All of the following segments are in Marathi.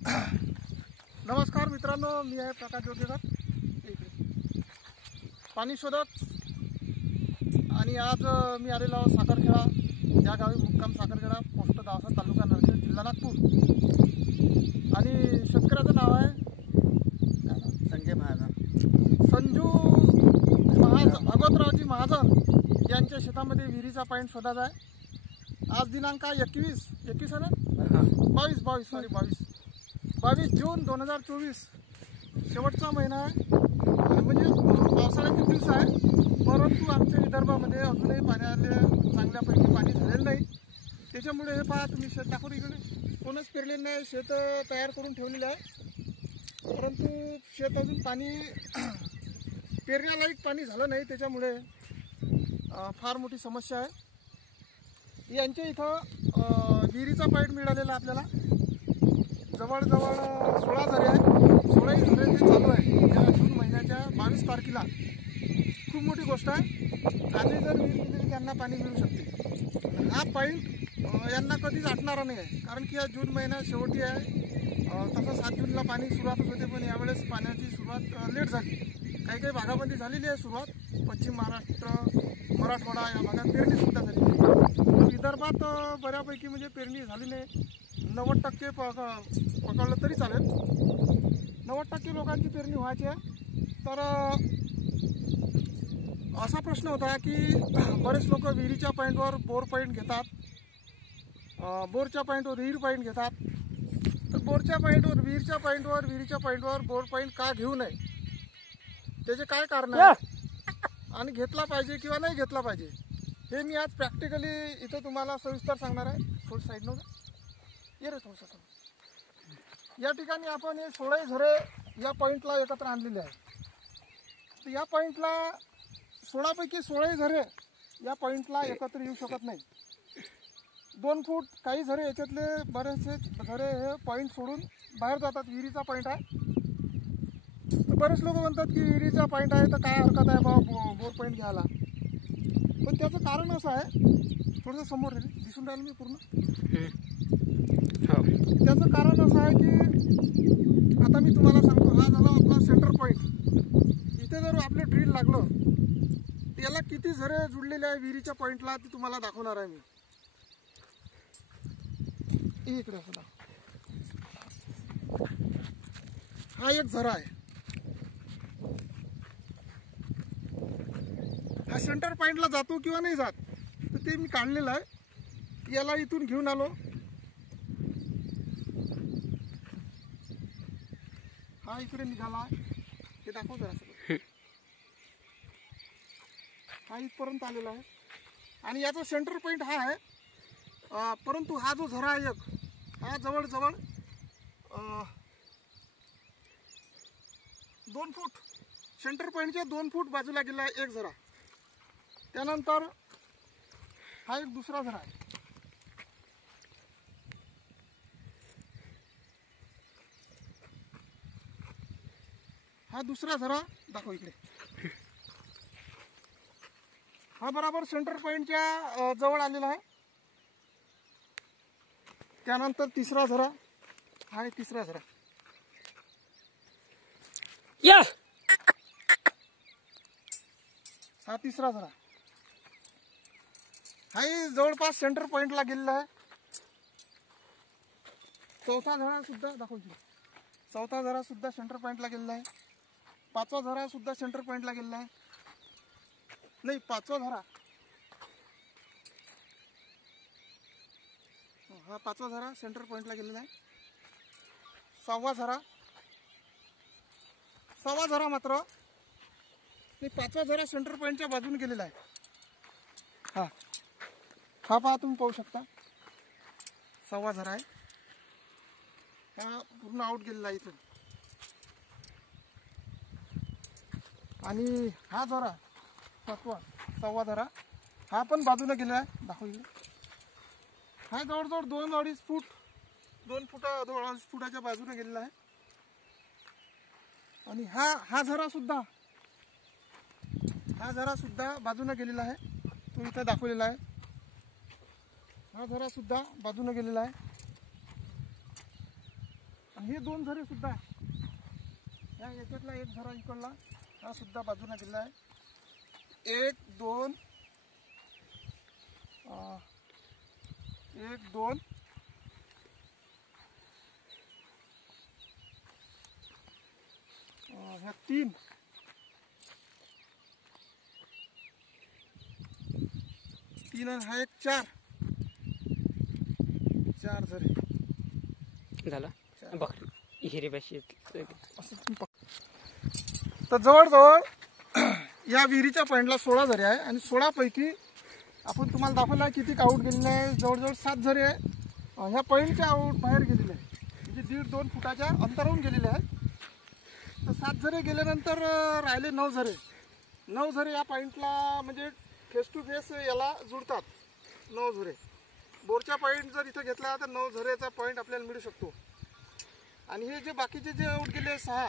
नमस्कार मित्रांनो, मी आहे प्रकाश जोगेकर, पाणी शोधक. आणि आज मी आलेलो आहोत साखरखेडा या गावी, मुक्काम साखरखेडा, पोस्ट दावसा, तालुका नरखेड, जिल्हा नागपूर. आणि शेतकऱ्याचं नाव आहे संजय महाजन, संजू भागवतरावजी महाजन. यांच्या शेतामध्ये विहिरीचा पाणी शोधायचा आहे. आज दिनांक 21 आहे ना, 22 जून 2024. शेवटचा महिना आहे, म्हणजे पावसाळ्याचे दिवस आहे. परंतु आमच्या विदर्भामध्ये अजूनही पाण्याले चांगल्यापैकी पाणी झालेलं नाही. त्याच्यामुळे हे पहा तुम्ही, शेत दाखवून इकडे कोणच पेरलेलं नाही. शेत तयार करून ठेवलेलं आहे, परंतु शेत अजून पाणी पेरण्यालायक पाणी झालं नाही. त्याच्यामुळे फार मोठी समस्या आहे. यांच्या इथं विहिरीचा पाईप मिळालेला आपल्याला जवळजवळ 16 झरे आहे. 16 झरे ते चालू आहे या जून महिन्याच्या 22 तारखेला. खूप मोठी गोष्ट आहे. आधी जर विहीर केली त्यांना पाणी मिळू शकते. हा पॉईंट यांना कधीच आटणारा नाही आहे, कारण की या जून महिना शेवटी आहे. तसं 7 जूनला पाणी सुरुवातच होते, पण यावेळेस पाण्याची सुरुवात लेट झाली. काही भागामध्ये झालेली आहे सुरुवात. पश्चिम महाराष्ट्र, मराठवाडा या भागात पेरणीसुद्धा झाली आहे. विदर्भात बऱ्यापैकी म्हणजे पेरणी झाली नाही. 90% पकडलं तरी चालेल. 90% लोकांची पेरणी व्हायची आहे. तर असा प्रश्न होता की बरेच लोक विहिरीच्या पॉईंटवर बोर पॉईंट घेतात, बोरच्या पॉईंटवर विहीर पॉईंट घेतात. तर बोरच्या पॉईंटवर, विहिरीच्या पॉईंटवर बोर पॉईंट का घेऊ नये, त्याचे काय कारण आहे आणि घेतला पाहिजे किंवा नाही घेतला पाहिजे, हे मी आज प्रॅक्टिकली इथं तुम्हाला सविस्तर सांगणार आहे. थोडी साईड नव्हतं ये रे थोडंसं. या ठिकाणी आपण हे 16 झरे या पॉईंटला एकत्र आणलेले आहे. तर या पॉईंटला 16 पैकी 16 झरे या पॉईंटला एकत्र येऊ शकत नाही. 2 फूट काही झरे, याच्यातले बरेचसे झरे हे पॉईंट सोडून बाहेर जातात. विहिरीचा पॉईंट आहे. तर बरेच लोक म्हणतात की विहिरीचा पॉईंट आहे तर काय हरकत आहे बाबा बोर पॉईंट घ्यायला. पण त्याचं कारण असं आहे, थोडंसं समोर दिसून राहिलं मी पूर्ण. त्याचं कारण असं आहे की आता मी तुम्हाला सांगतो, हा झाला आपला सेंटर पॉईंट. इथे जर आपले ड्रिल लागलं तर याला किती झरे जुळलेले आहे विहिरीच्या पॉईंटला ते तुम्हाला दाखवणार आहे मी. इकडे सुद्धा हा एक झरा आहे. हा सेंटर पॉईंटला जातो किंवा नाही जात तर ते मी काढलेलं आहे. याला इथून घेऊन आलो. हा इकडे निघाला, हे दाखव जरा सगळं. हा इथपर्यंत आलेला आहे आणि याचा सेंटर पॉईंट हा आहे. परंतु हा जो झरा आहे एक, हा जवळजवळ 2 फूट सेंटर पॉईंटच्या 2 फूट बाजूला गेला आहे एक झरा. त्यानंतर हा एक दुसरा झरा आहे. हा दुसरा झरा दाखव इकडे. हा बराबर सेंटर पॉईंटच्या जवळ आलेला आहे. त्यानंतर तिसरा झरा, हा एक तिसरा झरा. हा तिसरा झरा. हाही जवळपास सेंटर पॉईंटला गेलेला आहे. चौथा झरा सुद्धा दाखवतो. चौथा झरा सुद्धा सेंटर पॉईंटला गेलेला आहे. 5वा झरा सुद्धा सेंटर पॉईंटला गेलेला आहे. नाही, 5वा झरा, हा 5वा झरा सेंटर पॉईंटला गेलेला आहे. 6वा झरा मात्र नाही, 5वा झरा सेंटर पॉईंटच्या बाजूने गेलेला आहे. हा पहा, तुम्ही पाहू शकता 6वा झरा आहे. हा पूर्ण आउट गेलेला आहे इथून. आणि हा झरा 7वा झरा, हा पण बाजूने गेलेला आहे. दाखवले हा जवळजवळ 2-2.5 फूट, 2.5 फुटाच्या बाजूने गेलेला आहे. आणि हा झरा सुद्धा बाजूने गेलेला आहे. तो इथे दाखवलेला आहे. हा झरा सुद्धा बाजूने गेलेला आहे. हे 2 झरे सुद्धा आहे. याच्यातला एक झरा इकडला हा सुद्धा बाजूला गेला आहे. 1 2 1 2 ह्या 3 आणि हा एक 4 झरे झाला बघ हिरेपाशी तर जवळजवळ या विहिरीच्या पॉईंटला 16 झरे आहे आणि 16 पैकी आपण तुम्हाला दाखवला किती आऊट गेलेले आहे. जवळजवळ 7 झरे ह्या पॉईंटच्या आऊट बाहेर गेलेले आहे, म्हणजे 1.5-2 फुटाच्या अंतरावरून गेलेले आहेत. तर 7 झरे गेल्यानंतर राहिले 9 झरे. 9 झरे या पॉईंटला म्हणजे फेस टू फेस याला जुळतात. 9 झरे बोरच्या पॉईंट जर इथं घेतला तर 9 झरेचा पॉईंट आपल्याला मिळू शकतो. आणि हे जे बाकीचे जे आऊट गेले 6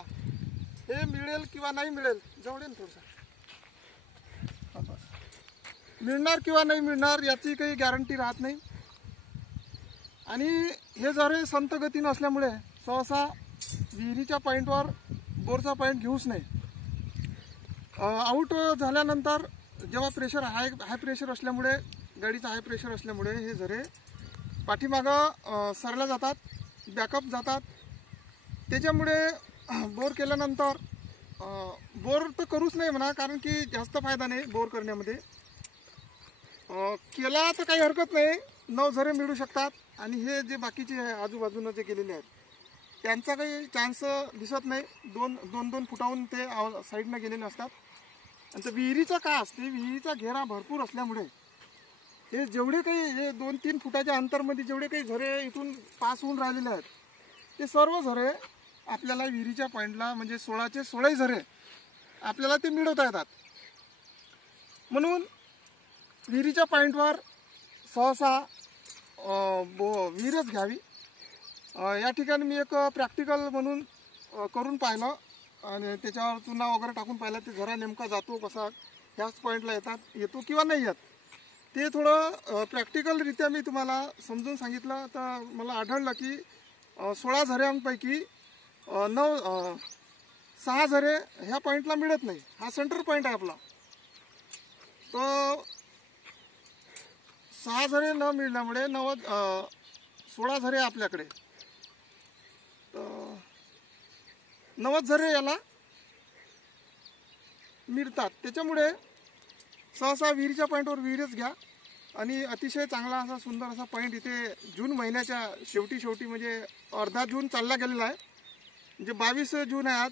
हे मिळेल किंवा नाही मिळेल, जवळ येईल थोडंसं, मिळणार किंवा नाही मिळणार याची काही गॅरंटी राहत नाही. आणि हे झरे संत गतीनं असल्यामुळे सहसा विहिरीच्या पॉईंटवर बोरचा पॉईंट घेऊच नाही. आऊट झाल्यानंतर जेव्हा प्रेशर हाय प्रेशर असल्यामुळे, गाडीचा हाय प्रेशर असल्यामुळे हे झरे पाठीमागं सरल्या जातात, बॅकअप जातात. त्याच्यामुळे बोर केल्यानंतर बोर तर करूच नाही म्हणा, कारण की जास्त फायदा नाही बोर करण्यामध्ये. केला तर काही हरकत नाही, 9 झरे मिळू शकतात. आणि हे जे बाकीचे आजूबाजूनं जे गेलेले आहेत त्यांचा काही चान्स दिसत नाही. 2-2 फुटाहून ते साईडनं गेलेले असतात. आणि तर विहिरीचा का असते, विहिरीचा घेरा भरपूर असल्यामुळे हे जेवढे काही हे 2-3 फुटाच्या अंतरमध्ये जेवढे काही झरे इथून पास होऊन राहिलेले आहेत ते सर्व झरे आपल्याला विहिरीच्या पॉईंटला म्हणजे 16चे 16 झरे आपल्याला ते मिळवता येतात. म्हणून विहिरीच्या पॉईंटवर सहसा विहीरच घ्यावी. या ठिकाणी मी एक प्रॅक्टिकल म्हणून करून पाहिलं आणि त्याच्यावर चुना वगैरे टाकून पाहिलं ते झरा नेमका जातो कसा, ह्याच पॉईंटला येतो किंवा नाही येत, ते थोडं प्रॅक्टिकलरित्या मी तुम्हाला समजून सांगितलं. तर मला आढळलं की 16 झऱ्यांपैकी 6 झरे ह्या पॉईंटला मिळत नाही. हा सेंटर पॉईंट आहे आपला. तर 6 झरे न मिळण्यामुळे 16 झरे आपल्याकडे, 90 झरे याला मिळतात. त्याच्यामुळे सहसा विहिरीच्या पॉईंटवर विहीरच घ्या. आणि अतिशय चांगला असा सुंदर असा पॉईंट इथे जून महिन्याच्या शेवटी म्हणजे अर्धा जून चालला गेलेला आहे, म्हणजे 22 जून आहे आज.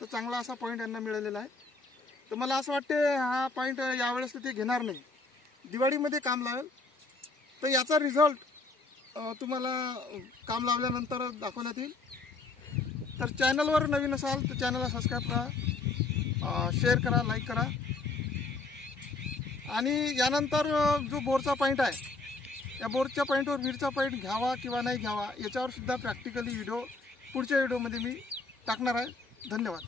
तर चांगला असा पॉईंट यांना मिळालेला आहे. तर मला असं वाटते हा पॉईंट यावेळेस ते घेणार नाही, दिवाळीमध्ये काम लावेल. तर याचा रिझल्ट तुम्हाला काम लावल्यानंतर दाखवण्यात येईल. तर चॅनलवर नवीन असाल तर चॅनलला सबस्क्राईब करा, शेअर करा, लाईक करा. आणि यानंतर जो बोरचा पॉईंट आहे या बोरच्या पॉईंटवर विहीरचा पॉईंट घ्यावा किंवा नाही घ्यावा याच्यावर सुद्धा प्रॅक्टिकली व्हिडिओ पुढच्या व्हिडिओमध्ये मी टाकणार आहे. धन्यवाद.